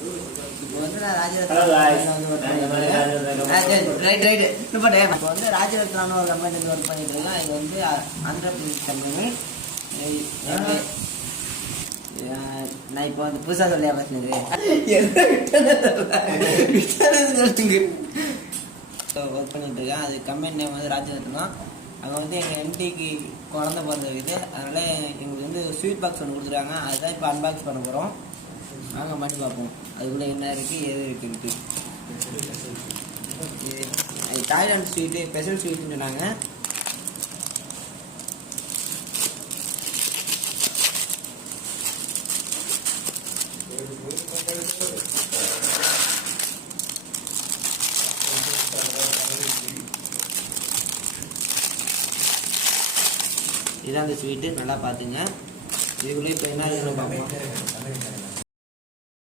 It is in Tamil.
இப்போ வந்து நான் ராஜரத்னம் இப்போ வந்து ராஜரத்னான்னு ஒரு கம்பெனி ஒர்க் பண்ணிட்டு இருக்கேன். இது வந்து ஆந்திர பிரதேஷ் கம்பெனி. நான் இப்போ வந்து புதுசாக சொல்லியா பேசினது ஒர்க் பண்ணிட்டு இருக்கேன். அது கம்பெனி நேம் வந்து ராஜரத்னா. அங்கே வந்து எங்கள் எம்டிக்கு குழந்தை பிறந்திருக்குது. அதனால் எங்களுக்கு வந்து ஸ்வீட் பாக்ஸ் ஒன்று கொடுத்துருக்காங்க. அதுதான் இப்போ அன்பாக்ஸ் பண்ண போகிறோம். வாங்க பண்ணி பார்ப்போம் அதுக்குள்ளே என்ன இருக்குது எது இருக்குன்ட்டு. இது தாய்லாந்து ஸ்வீட்டு ஸ்பெஷல் ஸ்வீட்டுன்னு சொன்னாங்க. இதுதான் அந்த ஸ்வீட்டு, நல்லா பார்த்துங்க. இதுக்குள்ளே இப்போ என்ன பார்ப்போம்.